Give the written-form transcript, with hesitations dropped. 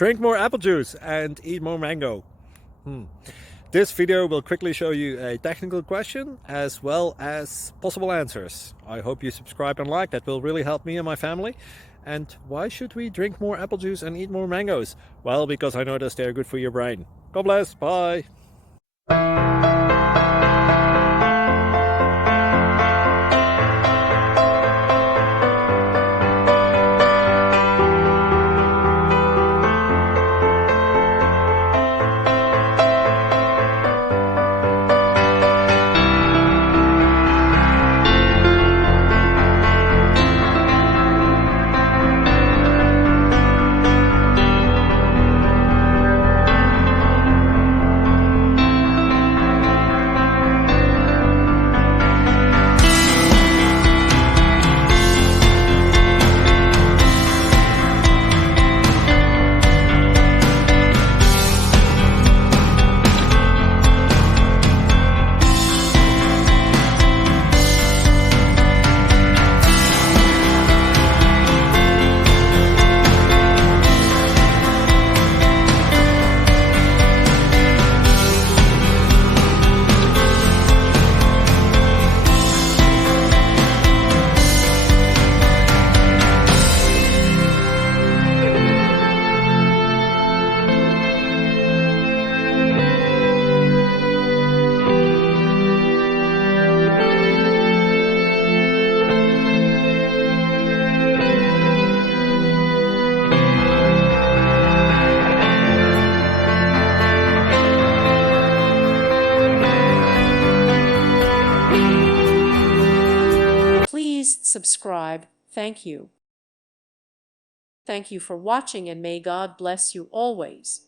Drink more apple juice and eat more mango. This video will quickly show you a technical question as well as possible answers. I hope you subscribe and like, that will really help me and my family. And why should we drink more apple juice and eat more mangoes? Well, because I noticed they're good for your brain. God bless, bye! Please subscribe. Thank you. Thank you for watching, and may God bless you always.